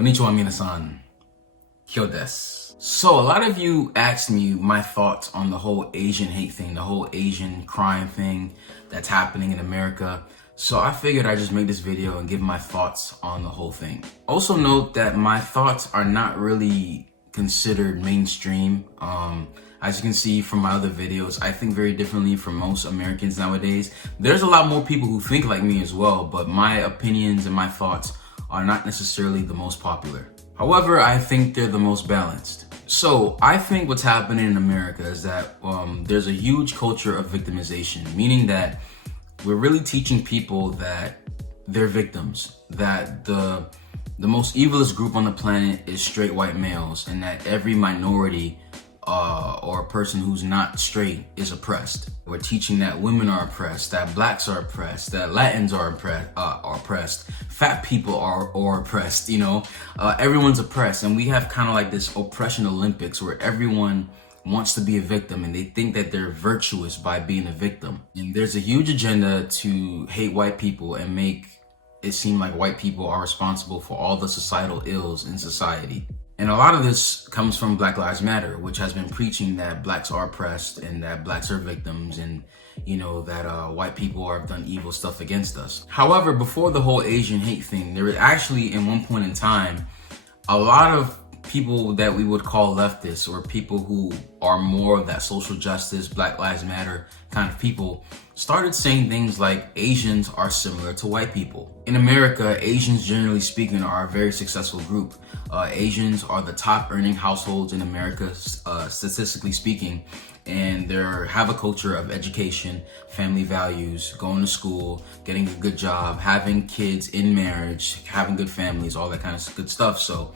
Konnichiwa minasan. Kyo desu. So a lot of you asked me my thoughts on the whole Asian hate thing, the whole Asian crime thing that's happening in America. So I figured I'd just make this video and give my thoughts on the whole thing. Also note that my thoughts are not really considered mainstream. As you can see from my other videos, I think very differently from most Americans nowadays. There's a lot more people who think like me as well, but my opinions and my thoughts are not necessarily the most popular. However, I think they're the most balanced. So I think what's happening in America is that there's a huge culture of victimization, meaning that we're really teaching people that they're victims, that the most evilest group on the planet is straight white males, and that every minority or a person who's not straight is oppressed. We're teaching that women are oppressed, that blacks are oppressed, that Latins are oppressed, fat people are oppressed, everyone's oppressed. And we have kind of like this oppression Olympics where everyone wants to be a victim and they think that they're virtuous by being a victim. And there's a huge agenda to hate white people and make it seem like white people are responsible for all the societal ills in society. And a lot of this comes from Black Lives Matter, which has been preaching that blacks are oppressed and that blacks are victims and, that white people have done evil stuff against us. However, before the whole Asian hate thing, there was actually, in one point in time, a lot of people that we would call leftists or people who are more of that social justice, Black Lives Matter kind of people started saying things like Asians are similar to white people. In America, Asians, generally speaking, are a very successful group. Asians are the top earning households in America, statistically speaking, and they have a culture of education, family values, going to school, getting a good job, having kids in marriage, having good families, all that kind of good stuff. So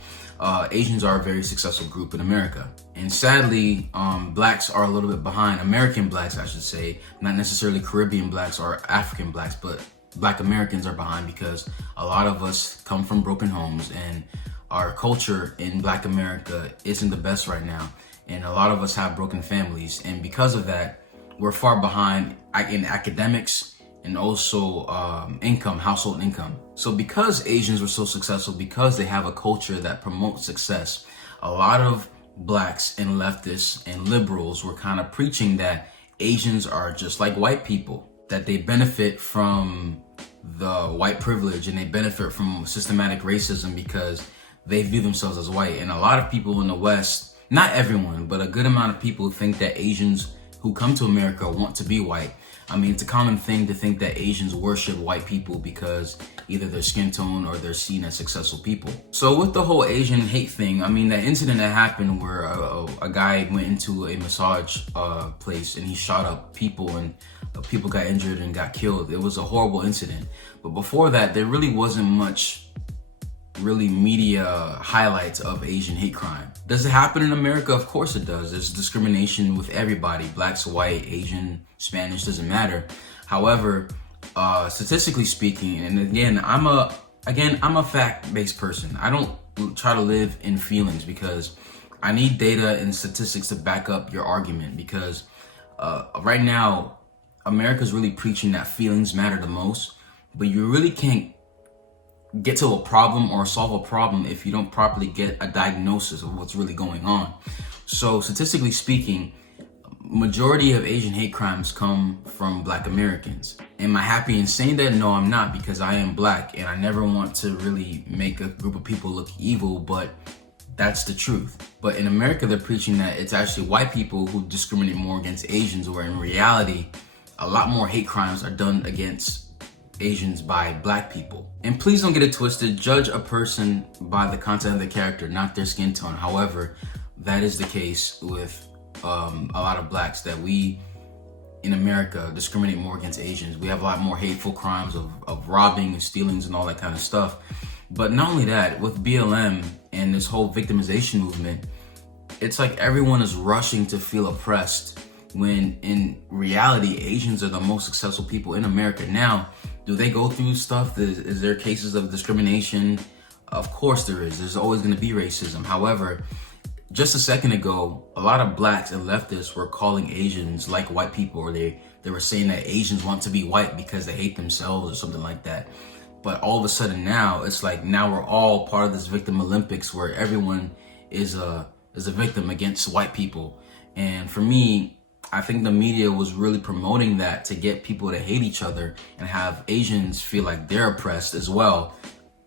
Asians are a very successful group in America. And sadly, blacks are a little bit behind. American blacks, I should say, not necessarily Caribbean blacks or African blacks, but Black Americans are behind because a lot of us come from broken homes and our culture in Black America isn't the best right now. And a lot of us have broken families. And because of that, we're far behind in academics and also household income. So because Asians were so successful, because they have a culture that promotes success, a lot of blacks and leftists and liberals were kind of preaching that Asians are just like white people, that they benefit from the white privilege and they benefit from systematic racism because they view themselves as white. And a lot of people in the West, not everyone, but a good amount of people think that Asians who come to America want to be white. I mean, it's a common thing to think that Asians worship white people because either their skin tone or they're seen as successful people. So with the whole Asian hate thing, I mean, that incident that happened where a guy went into a massage place and he shot up people and people got injured and got killed. It was a horrible incident. But before that, there really wasn't much media highlights of Asian hate crime. Does it happen in America? Of course it does. There's discrimination with everybody, blacks, white, Asian, Spanish, doesn't matter. However, statistically speaking, and again, I'm a fact-based person. I don't try to live in feelings because I need data and statistics to back up your argument because right now, America's really preaching that feelings matter the most, but you really can't get to a problem or solve a problem if you don't properly get a diagnosis of what's really going on. So statistically speaking, majority of Asian hate crimes come from Black Americans. Am I happy in saying that? No, I'm not, because I am Black and I never want to really make a group of people look evil, but that's the truth. But in America, they're preaching that it's actually white people who discriminate more against Asians, where in reality, a lot more hate crimes are done against Asians by Black people. And please don't get it twisted. Judge a person by the content of the character, not their skin tone. However, that is the case with a lot of blacks, that we in America discriminate more against Asians. We have a lot more hateful crimes of robbing and stealings and all that kind of stuff. But not only that, with BLM and this whole victimization movement, it's like everyone is rushing to feel oppressed when in reality, Asians are the most successful people in America. Now, do they go through stuff? Is there cases of discrimination? Of course there is. There's always going to be racism. However, just a second ago, a lot of blacks and leftists were calling Asians like white people, or they were saying that Asians want to be white because they hate themselves or something like that. But all of a sudden now, it's like now we're all part of this victim Olympics where everyone is a victim against white people. And for me, I think the media was really promoting that to get people to hate each other and have Asians feel like they're oppressed as well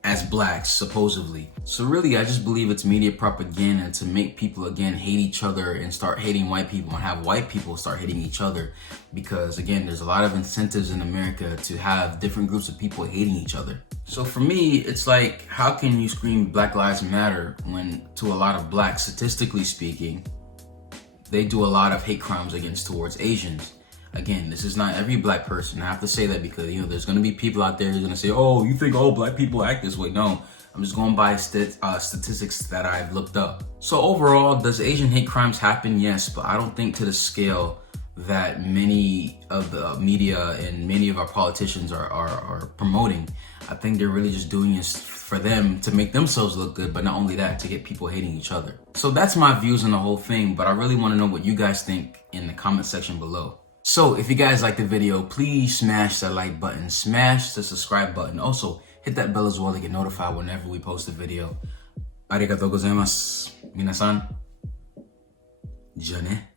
as blacks, supposedly. So really, I just believe it's media propaganda to make people again hate each other and start hating white people and have white people start hating each other. Because again, there's a lot of incentives in America to have different groups of people hating each other. So for me, it's like, how can you scream Black Lives Matter when to a lot of blacks, statistically speaking, they do a lot of hate crimes towards Asians? Again, this is not every black person. I have to say that because, there's going to be people out there who's going to say, oh, you think all black people act this way? No, I'm just going by statistics that I've looked up. So overall, does Asian hate crimes happen? Yes, but I don't think to the scale that many of the media and many of our politicians are promoting. I think they're really just doing this for them to make themselves look good, but not only that, to get people hating each other. So that's my views on the whole thing, but I really want to know what you guys think in the comment section below. So if you guys like the video, please smash that like button, smash the subscribe button. Also, hit that bell as well to get notified whenever we post a video. Arigatou gozaimasu. Minasan, ja ne.